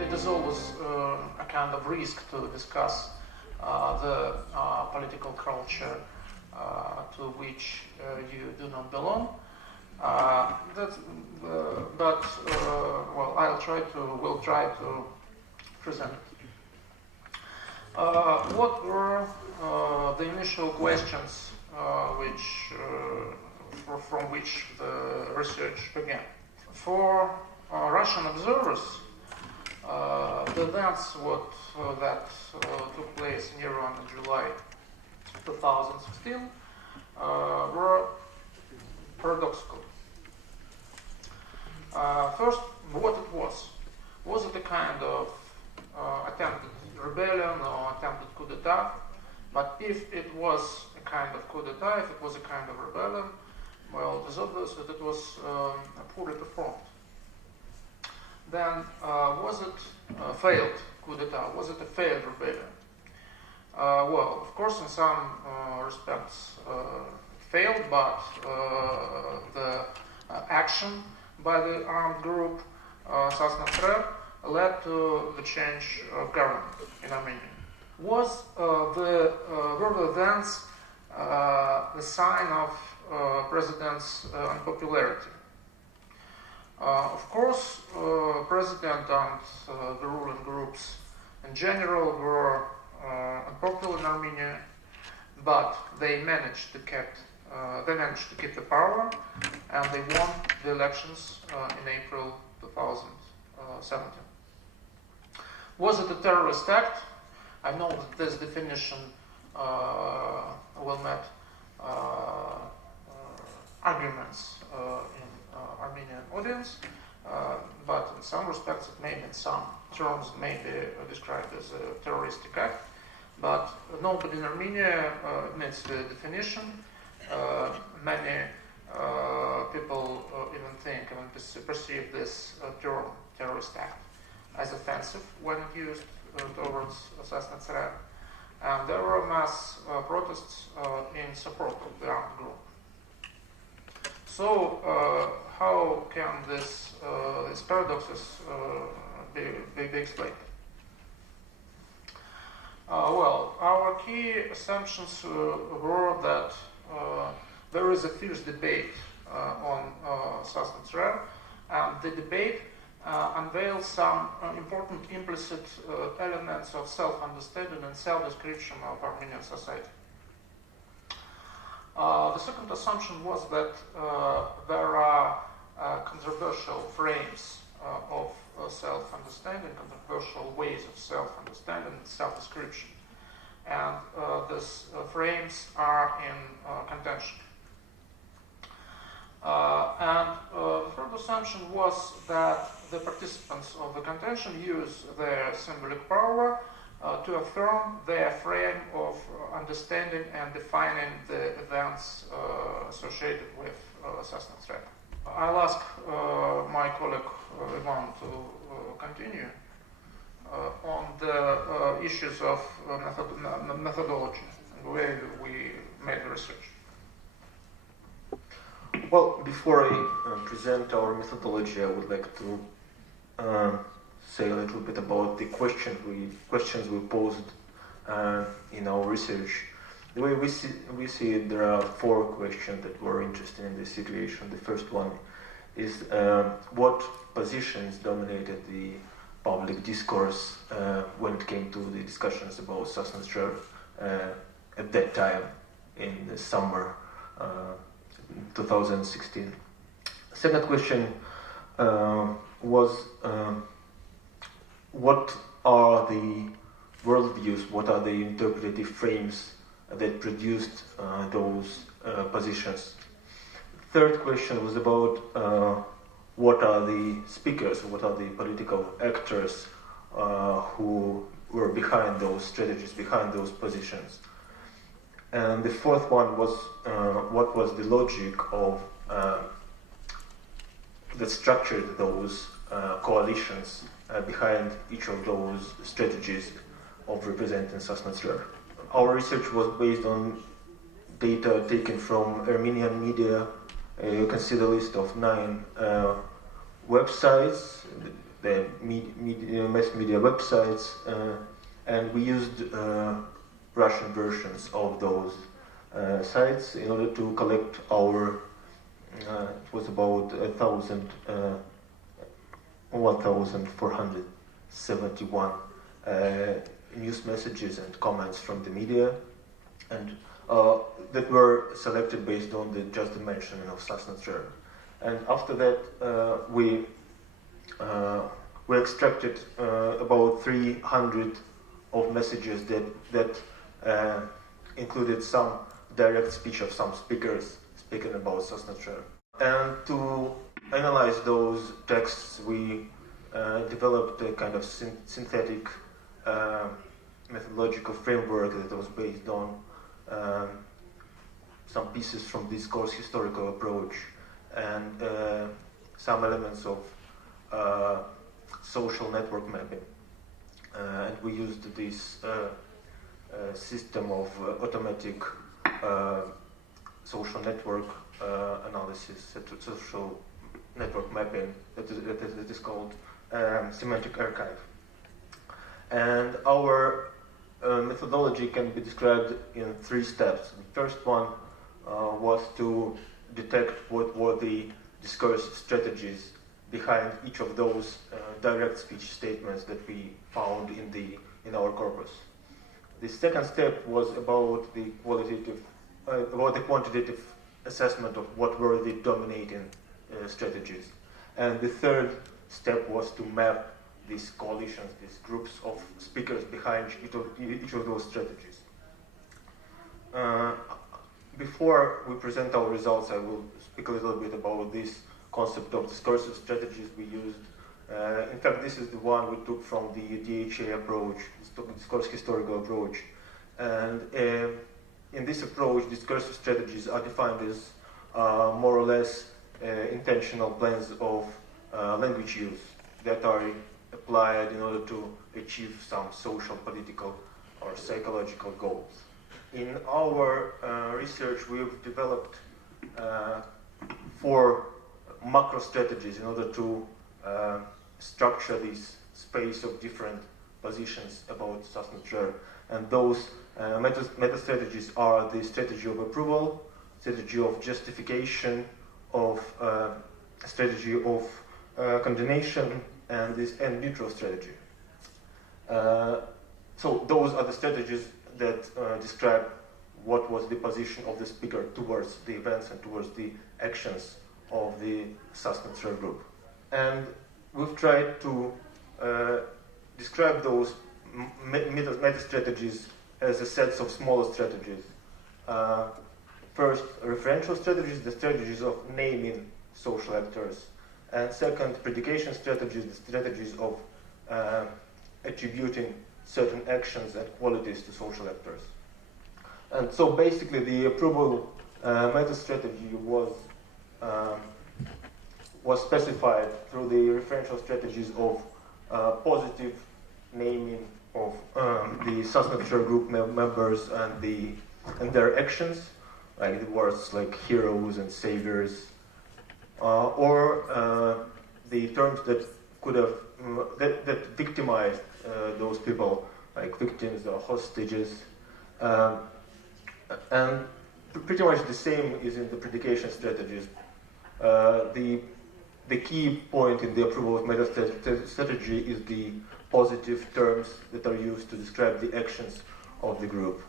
It is always a kind of risk to discuss the political culture to which you do not belong. Well, we'll try to present it. What were the initial questions from which the research began? For Russian observers, the events that took place in Iran in July 2016 were paradoxical. First, what it was. Was it a kind of attempted rebellion or attempted coup d'etat? But if it was a kind of coup d'etat, if it was a kind of rebellion, well, it is obvious that it was poorly performed. Then, was it a failed coup d'etat? Was it a failed rebellion? Well, of course, in some respects, it failed, but the action by the armed group Sasna Tsrer led to the change of government in Armenia. Were the events the sign of president's unpopularity? Of course, president and the ruling groups in general were unpopular in Armenia, but they managed to keep the power, and they won the elections in April 2017. Was it a terrorist act? I know that this definition will meet arguments in Armenian audience, but in some respects it may, in some terms, may be described as a terroristic act. But nobody in Armenia admits the definition. Many people even perceive this term, terrorist act, as offensive when used towards Sasna Tsrer. And there were mass protests in support of the armed group. So, how can these paradoxes be explained? Well, our key assumptions were that there is a fierce debate on Sasna Tsrer, and the debate unveils some important implicit elements of self-understanding and self-description of Armenian society. The second assumption was that there are controversial frames of self-understanding, controversial ways of self-understanding and self-description. And these frames are in contention. And the third assumption was that the participants of the contention use their symbolic power to affirm their frame of understanding and defining the events associated with Sasna Tsrer. I'll ask my colleague Ivan to continue on the issues of methodology and the way we made the research. Well, before I present our methodology, I would like to say a little bit about the questions we posed in our research. The way we see it, there are 4 questions that were interesting in this situation. The first one is what positions dominated the public discourse when it came to the discussions about Sasna Tsrer at that time in the summer 2016. Second question was what are the worldviews, what are the interpretive frames that produced those positions. Third question was about what are the speakers, what are the political actors who were behind those strategies, behind those positions. And the fourth one was what was the logic of that structured those coalitions behind each of those strategies of representing Sasna Tsrer. Our research was based on data taken from Armenian media, You can see the list of 9 websites, the mass media websites, and we used Russian versions of those sites in order to collect our, it was about 1,471 news messages and comments from the media, and that were selected based on just the mentioning of Sasna Tsrer. And after that, we extracted about 300 of messages that included some direct speech of some speakers speaking about Sasna Tsrer. And to analyze those texts, we developed a kind of synthetic methodological framework that was based on some pieces from discourse historical approach and some elements of social network mapping. And we used this system of automatic social network analysis, social network mapping that is called semantic archive. And our methodology can be described in 3 steps. The first one was to detect what were the discourse strategies behind each of those direct speech statements that we found in our corpus. The second step was about the quantitative assessment of what were the dominating strategies. And the third step was to map these coalitions, these groups of speakers behind each of those strategies. Before we present our results, I will speak a little bit about this concept of discursive strategies we used. In fact, this is the one we took from the DHA approach, discourse historical approach. And in this approach, discursive strategies are defined as more or less intentional plans of language use that are applied in order to achieve some social, political, or psychological goals. In our research, we've developed 4 macro strategies in order to structure this space of different positions about Sasna Tsrer. And those meta strategies are the strategy of approval, strategy of justification, of strategy of condemnation, and neutral strategy. So those are the strategies that describe what was the position of the speaker towards the events and towards the actions of the Sasna Tsrer group. And we've tried to describe those meta strategies as a set of smaller strategies. First, referential strategies, the strategies of naming social actors. And second, predication strategies, the strategies of attributing certain actions and qualities to social actors. And so basically the approval meta strategy was specified through the referential strategies of positive naming of the Sasna Tsrer group members and their actions, like the words like heroes and saviors, or the terms that could have that victimized those people, like victims or hostages, and pretty much the same is in the predication strategies. The key point in the approval of meta strategy is the positive terms that are used to describe the actions of the group.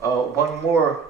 One more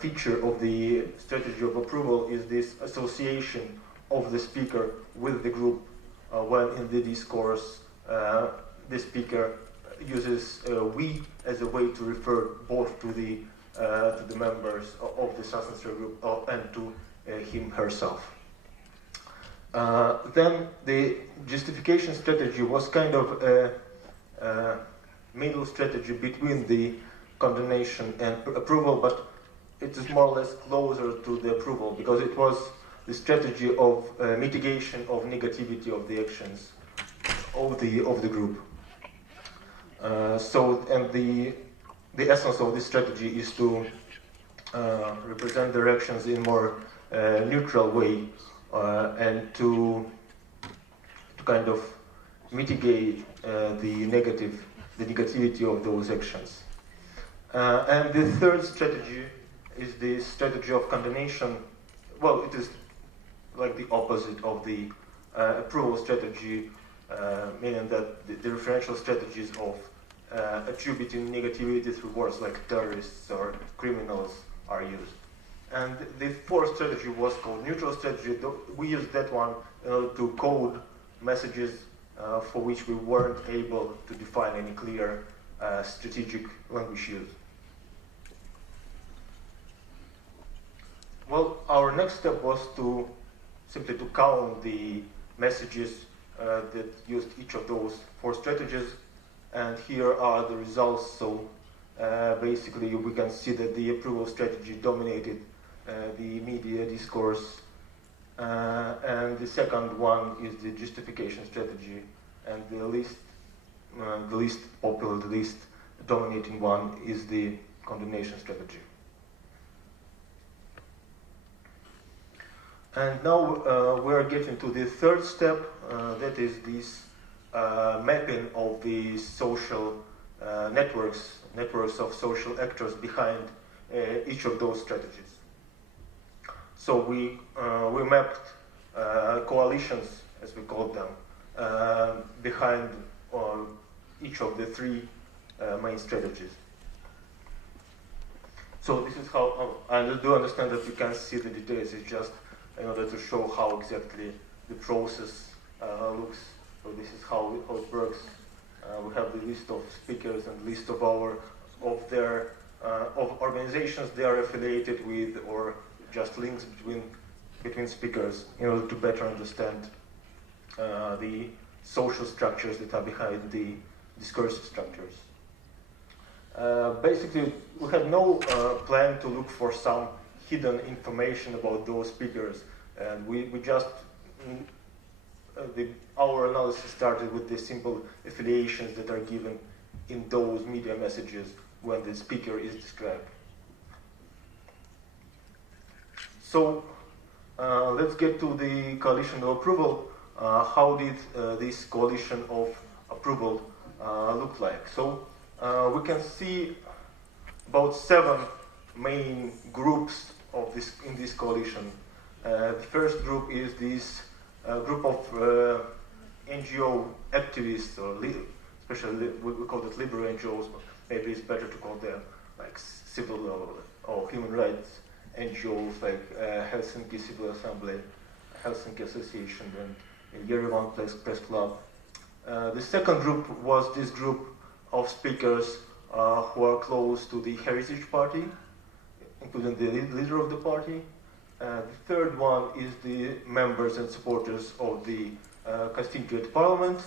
feature of the strategy of approval is this association of the speaker with the group when in the discourse the speaker uses we as a way to refer both to the members of the Sasna Tsrer group and to him herself. Then the justification strategy was kind of a middle strategy between the condemnation and approval, but it is more or less closer to the approval because it was the strategy of mitigation of negativity of the actions of the group. And the essence of this strategy is to represent their actions in more neutral way and to kind of mitigate the negativity of those actions. And the third strategy is the strategy of condemnation. Well, it is like the opposite of the approval strategy, meaning that the referential strategies of attributing negativity through words like terrorists or criminals are used. And the fourth strategy was called neutral strategy. We used that one in order to code messages for which we weren't able to define any clear strategic language use. Well, our next step was to simply to count the messages that used each of those four strategies, and here are the results. So basically we can see that the approval strategy dominated the media discourse, and the second one is the justification strategy, and the least popular, the least dominating one is the condemnation strategy. And now we are getting to the third step, that is this mapping of the social networks of social actors behind each of those strategies. So we mapped coalitions, as we call them, behind each of the three main strategies. So this is how, I do understand that you can't see the details, it's just in order to show how exactly the process looks. So this is how it works. We have the list of speakers and list of organizations they are affiliated with, or just links between speakers, in order to better understand the social structures that are behind the discursive structures. Basically, we had no plan to look for some hidden information about those speakers, and we just our analysis started with the simple affiliations that are given in those media messages when the speaker is described. So let's get to the coalition of approval. How did this coalition of approval look like? So we can see about 7 main groups in this coalition. The first group is this group of NGO activists, or especially we call it liberal NGOs, but maybe it's better to call them like civil or human rights NGOs, like Helsinki Civil Assembly, Helsinki Association, and Yerevan Press Club. The second group was this group of speakers who are close to the Heritage Party, including the leader of the party. The third one is the members and supporters of the Constituent Parliament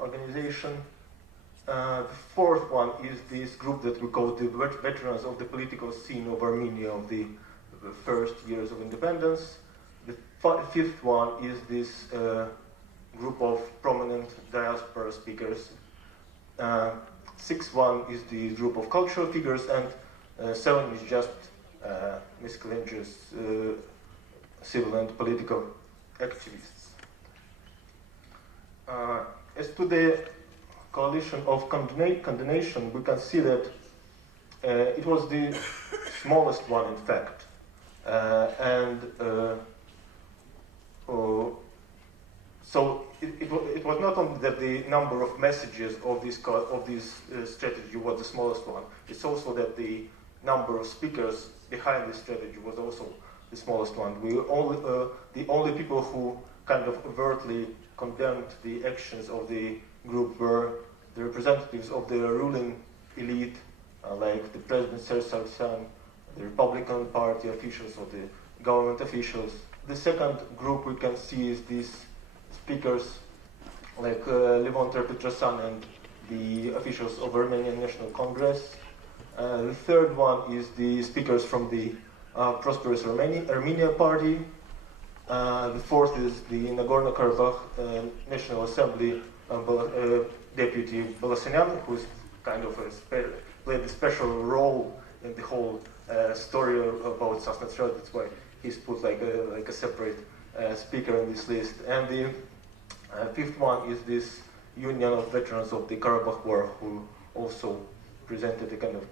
organization. The fourth one is this group that we call the veterans of the political scene of Armenia of the first years of independence. The fifth one is this group of prominent diaspora speakers. Sixth one is the group of cultural figures, and 7 is just miscellaneous civil and political activists. As to the coalition of condemnation, we can see that it was the smallest one, in fact, so it was not only that the number of messages of this strategy was the smallest one. It's also that the number of speakers behind this strategy was also the smallest one. The only people who kind of overtly condemned the actions of the group were the representatives of the ruling elite, like the President Serge Sargsyan, the Republican Party officials, or the government officials. The second group we can see is these speakers like Levon Ter-Petrosyan and the officials of Armenian National Congress. The third one is the speakers from the Prosperous Armenia Party. The fourth is the Nagorno-Karabakh National Assembly Deputy Belasenyan, who's kind of played a special role in the whole story about Sasna Tsrer. That's why he's put like a separate speaker in this list. And the fifth one is this Union of Veterans of the Karabakh War, who also presented a kind of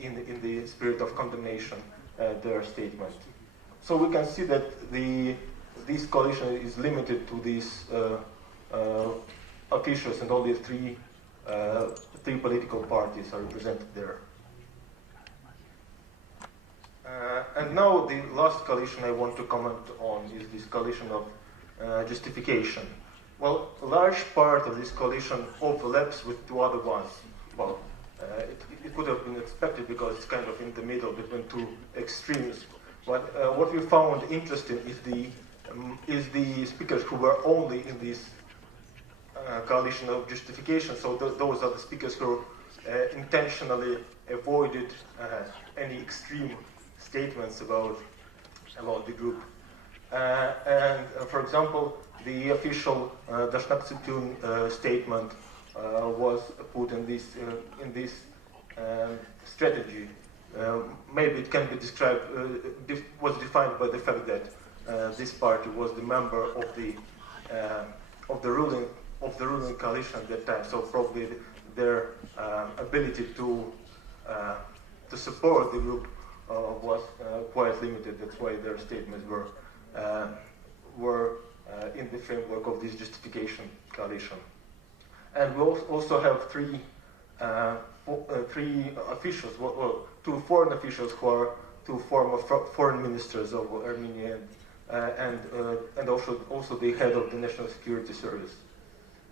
in the spirit of condemnation their statement. So we can see that this coalition is limited to these officials, and only three political parties are represented there. And now the last coalition I want to comment on is this coalition of justification. Well, a large part of this coalition overlaps with two other ones. Well, it could have been expected because it's kind of in the middle between two extremes. But what we found interesting is the speakers who were only in this coalition of justification. So those are the speakers who intentionally avoided any extreme statements about the group. And for example, the official Dashnaq statement was put in this strategy. Maybe it can be described, was defined by the fact that this party was the member of the ruling coalition at that time. So probably their ability to support the group was quite limited. That's why their statements were in the framework of this justification coalition. And we also have three officials, two foreign officials who are two former foreign ministers of Armenia, and also the head of the National Security Service.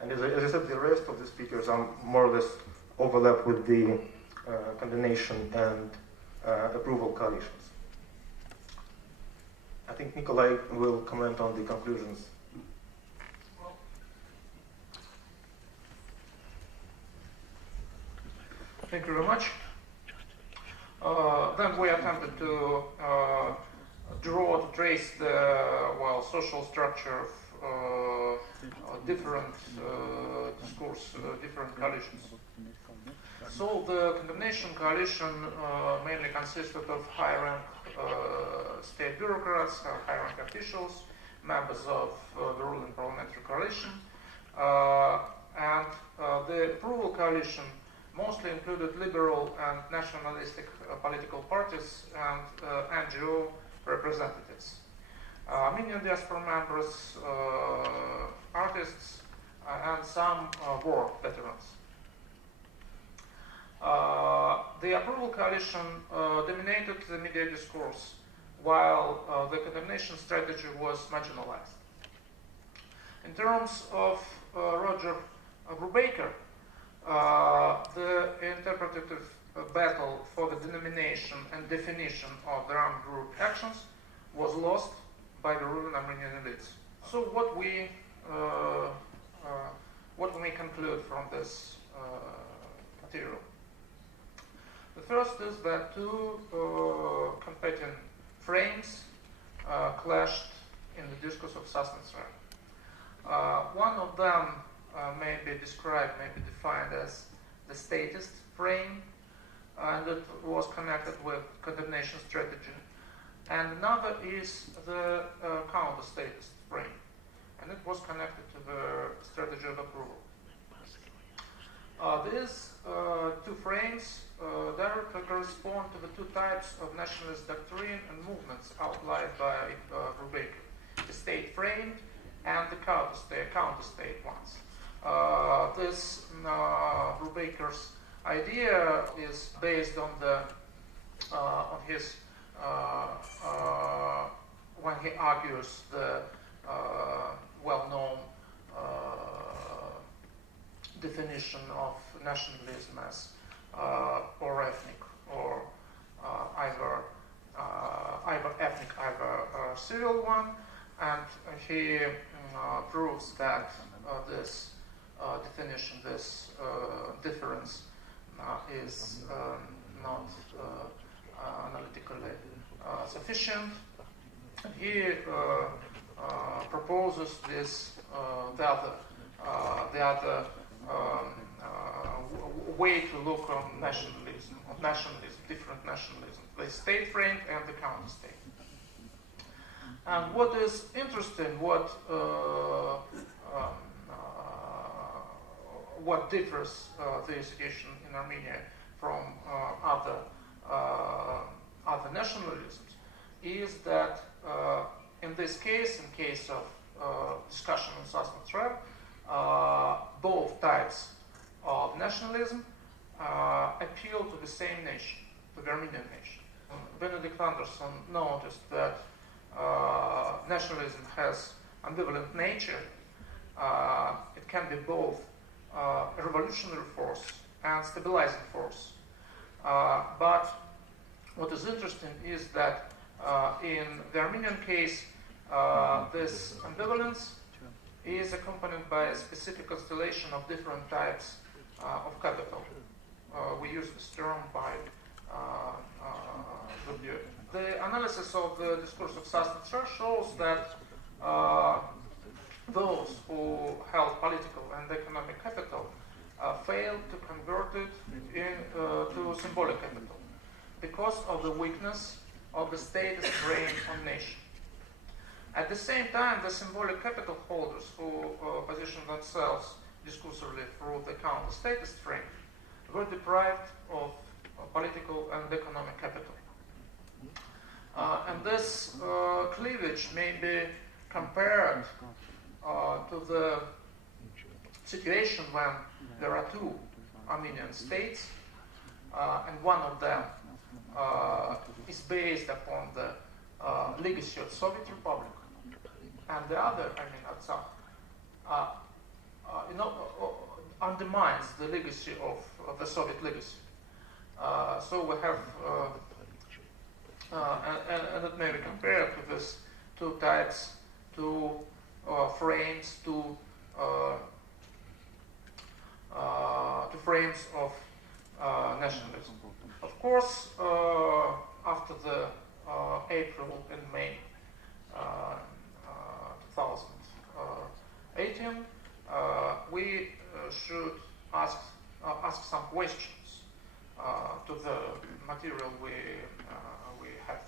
And as I said, the rest of the speakers are more or less overlap with the condemnation and approval coalitions. I think Nikolai will comment on the conclusions. Thank you very much. Then we attempted to trace the social structure of different discourse, different coalitions. So the condemnation coalition mainly consisted of high-rank state bureaucrats, high-rank officials, members of the ruling parliamentary coalition, and the approval coalition mostly included liberal and nationalistic political parties and NGO representatives. Armenian diaspora members, artists, and some war veterans. The approval coalition dominated the media discourse, while the condemnation strategy was marginalized. In terms of Roger Brubaker, the interpretative battle for the denomination and definition of the armed group actions was lost by the ruling Armenian elites. So what we may conclude from this material? The first is that two competing frames clashed in the discourse of Sasna Tsrer. One of them may be described, may be defined as the statist frame, and it was connected with condemnation strategy. And another is the counter-statist frame, and it was connected to the strategy of approval. These two frames directly correspond to the two types of nationalist doctrine and movements outlined by Brubaker: the state-framed and the counter-state ones. This Brubaker's idea is based on his when he argues the well-known definition of nationalism as or ethnic, or either ethnic, either civil one, and he proves that this definition, this difference is not analytically sufficient. He proposes the other way to look on nationalism, different nationalism, the state framed and the counter-state. And what is interesting, what differs the situation in Armenia from other nationalisms is that in this case, in case of discussion on Sasna Tsrer, both types of nationalism appeal to the same nation, to the Armenian nation. Benedict Anderson noticed that nationalism has ambivalent nature. It can be both a revolutionary force and stabilizing force. But what is interesting is that in the Armenian case, this ambivalence is accompanied by a specific constellation of different types of capital. We use this term by the analysis of the discourse of Sasna Tsrer shows that those who held political and economic capital failed to convert it into symbolic capital because of the weakness of the statist reign on nation. At the same time, the symbolic capital holders who positioned themselves discursively through the counter-statist frame were deprived of political and economic capital. And this cleavage may be compared to the situation when there are two Armenian states, and one of them is based upon the legacy of Soviet Republic, and the other, Artsakh, undermines the legacy of the Soviet legacy. So we have, and it may be compared to this two types, two frames, two frames of nationalism. Of course, after the April and May 2018, we should ask some questions to the material we have.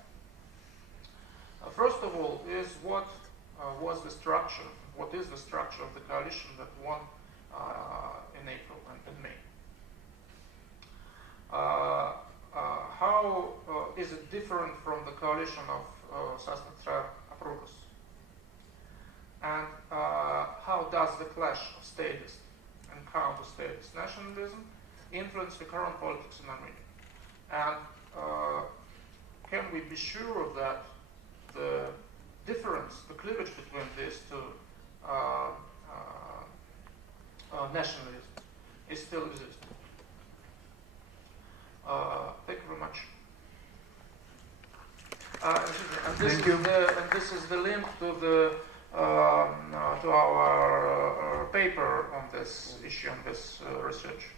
First of all, is what was the structure? What is the structure of the coalition that won in April and in May? How is it different from the coalition of Sasna Tsrer Aprurus? And how does the clash of statist and counter-statist nationalism influence the current politics in Armenia? And can we be sure that the difference, the cleavage between these two nationalisms is still existing? Thank you very much. And this is the link to the to our paper on this issue, on this research.